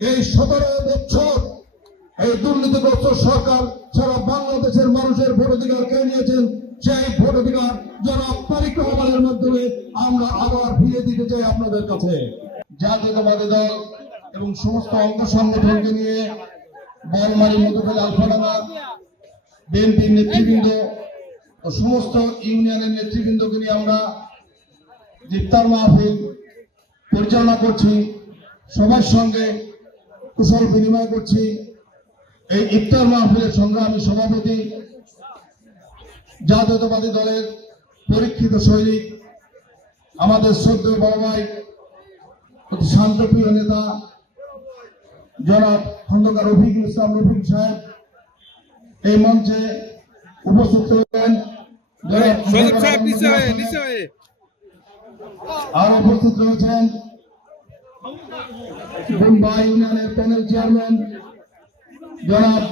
এই 17 বছর এই দুর্নীতিগ্রস্ত সরকার সারা বাংলাদেশের মানুষের ভোটাধিকার কেড়ে নিয়েছেন। সেই ভোটাধিকার জনাব তারেক রহমানের মাধ্যমে আমরা আবার ফিরে দিতে চাই আপনাদের কাছে। জাতীয়তাবাদী দল এবং সমস্ত অঙ্গ সংগঠনকে নিয়ে বলমারি, মধুখালী, আলফাডাঙ্গা বিএনপির নেতৃবৃন্দ ও সমস্ত ইউনিয়নের নেতৃবৃন্দকে নিয়ে আমরা ইফতার মাহফিল পরিচালনা করছি, সবার সঙ্গে কুশল বিনিময় করছি। এই ইফতার মাহফিলের সংগ্রামী সভাপতি, জাতীয়তাবাদী দলের পরীক্ষিত সৈনিক, আমাদের শ্রদ্ধেয় বড় ভাই, অতি শান্তপ্রিয় নেতা জনাব খন্দকার রফিকুল ইসলাম রফিক সাহেব এই মঞ্চে উপস্থিত রয়েছেন। আর উপস্থিত রয়েছেন বুম্বা ইউনিয়নের প্যানেল চেয়ারম্যান জনাব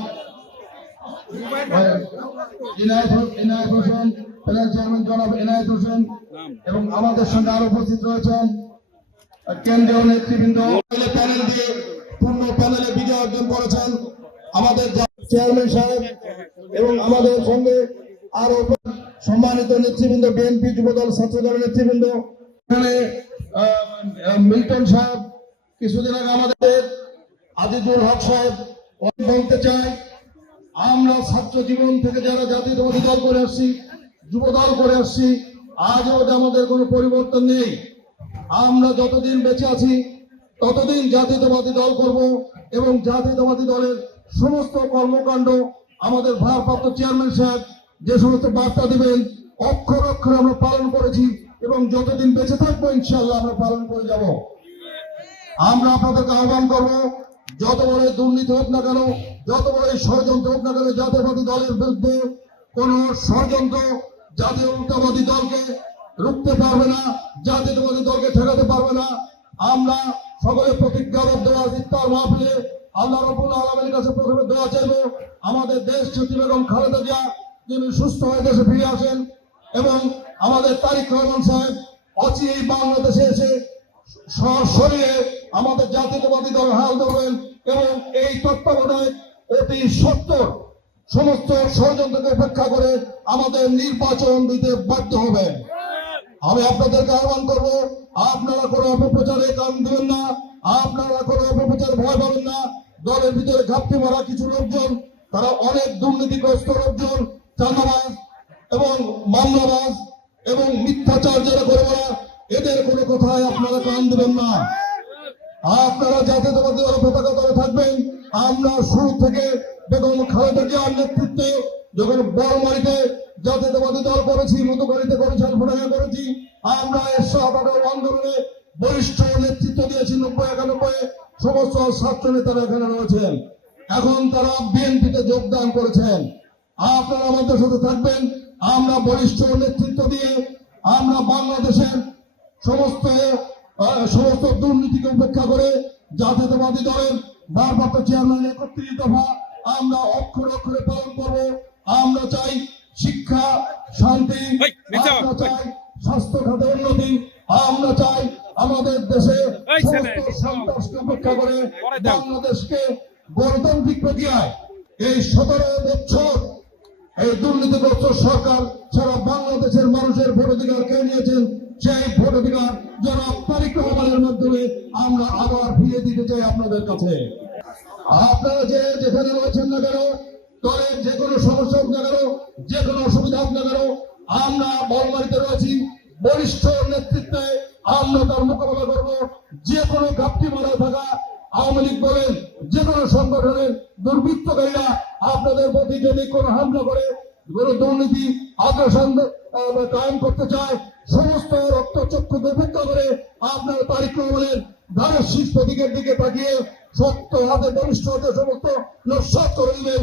ইনায়েত হোসেন, প্যানেল চেয়ারম্যান জনাব ইনায়েত হোসেন, এবং আমাদের সঙ্গে আরো উপস্থিত রয়েছেন কেন্দ্রীয় নেতৃবৃন্দ। প্যানেল দিয়ে পূর্ণ প্যানেলে বিজয় অর্জন করেছেন আমাদের চেয়ারম্যান সাহেব, এবং আমাদের সঙ্গে আরো সম্মানিত নেতৃবৃন্দ, বিএনপি যুবদল ছাত্রদলের নেতৃবৃন্দ, এখানে মিল্টন সাহেব, কিছুদিন আগে আমাদের আজিজুল হক সাহেব। বলতে চাই, আমরা ছাত্র জীবন থেকে যারা জাতীয়তাবাদী দল করে আসছি, যুব দল করে আসছি, আজও আমাদের কোনো পরিবর্তন নেই। আমরা যতদিন বেঁচে আছি ততদিন জাতীয়তাবাদী দল করব, এবং জাতীয়তাবাদী দলের সমস্ত কর্মকাণ্ড আমাদের ভারপ্রাপ্ত চেয়ারম্যান সাহেব যে সমস্ত বার্তা দিবেন অক্ষর অক্ষরে আমরা পালন করেছি, এবং যতদিন বেঁচে থাকবো ইনশাআল্লাহ আমরা পালন করে যাব। আমরা আপনাদেরকে আহ্বান করব, যত বড় দুর্নীতি হোক না কেন, যত বড় ষড়যন্ত্র হোক না কেন, জাতীয়তাবাদী দলের বিরুদ্ধে কোন ষড়যন্ত্র জাতীয়তাবাদী দলকে রুখতে পারবে না, জাতীয়তাবাদী দলকে ঠেকাতে পারবে না। আমরা সকলে প্রতিজ্ঞাবদ্ধ আছি ইফতার মাহফিলে আল্লাহ রাব্বুল আলামিনের কাছে প্রথমে দোয়া চাইব, আমাদের দেশ নেত্রী বেগম খালেদা জিয়া যিনি সুস্থ হয়ে দেশে ফিরে আসেন, এবং আমাদের তারেক রহমান সাহেব অচিরেই বাংলাদেশে এসে সশরীরে আমাদের জাতীয়তাবাদী দল হাল ধরবেন, এবং এই তত্ত্বাবধায়ক অতি সত্বর সমস্ত ষড়যন্ত্রকে উপেক্ষা করে আমাদের নির্বাচন দিতে বাধ্য হবেন। আমি আপনাদেরকে আহ্বান করব, আপনারা কোনো অপপ্রচারে কান দেবেন না, আপনারা কোনো অপপ্রচার ভয় পাবেন না। দলের ভিতরে ঘাপটি মারা কিছু লোকজন, তারা অনেক দুর্নীতিগ্রস্ত লোকজন, চাঁদাবাজ এবং মামলাবাজ এবং মিথ্যাচার যারা করে না, এদের কোনো কথায় আপনারা কান দেবেন না। আপনারা জাতীয়তাবাদী দলের পতাকা দলে থাকবেন। আমরা শুরু থেকে বেগম খালেদা জিয়ার নেতৃত্বে যখন বড়মারিতে জাতীয়তাবাদী দল করেছি, মধুখালীতে করেছি, আলফাডাঙ্গা করেছি, আমরা এরশাদ আন্দোলনে বরিষ্ঠ নেতৃত্ব দিয়েছি। 90-91 সমস্ত ছাত্র নেতারা এখানে রয়েছেন, এখন তারা বিএনপিতে যোগদান করেছেন। আপনারা আমাদের সাথে থাকবেন। আমরা বরিষ্ঠ নেতৃত্ব দিয়ে আমরা বাংলাদেশের সমস্ত দুর্নীতিকে উপেক্ষা করে জাতীয়তাবাদী দলের ভারপ্রাপ্ত চেয়ারম্যানের 31 দফা আমরা অক্ষরে অক্ষরে পালন করব। আমরা চাই শিক্ষা, শান্তি, আমরা চাই স্বাস্থ্য খাতে উন্নতি, আমরা চাই আমাদের দেশে সমস্ত সন্ত্রাসকে উপেক্ষা করে বাংলাদেশকে গণতান্ত্রিক প্রক্রিয়ায় এই 17 বছর এই দুর্নীতিগ্রস্ত সরকার সারা বাংলাদেশের মানুষের ভোটাধিকার কেড়ে নিয়েছেন। সেই ভোটাধিকার জনাব তারেক রহমানের মাধ্যমে আমরা আবার ফিরে দিতে চাই আপনাদের কাছে। আপনারা যেখানে রয়েছেন না কেন, দলের যে কোনো সমস্যা হোক না কেন, যে কোনো অসুবিধা হোক না কেন, আমরা বলমারিতে রয়েছি, বরিষ্ঠ নেতৃত্বে আমরা তার মোকাবেলা করব। যে কোনো ঘাপটি মারা থাকা আওয়ামী লীগ বলেন, যে কোনো সংগঠনের দুর্বৃত্তকারীরা আপনাদের প্রতি যদি কোনো হামলা করে, কোনো দুর্নীতি আগ্রাসন কায়েম করতে চায়, সমস্ত রক্তচক্ষু উপেক্ষা করে আপনার তারেক রহমানের ধানের শীর্ষ প্রতীকের দিকে তাকিয়ে শক্ত হাতে বলিষ্ঠ হাতে সমস্ত নস্যাৎ করে দিবেন।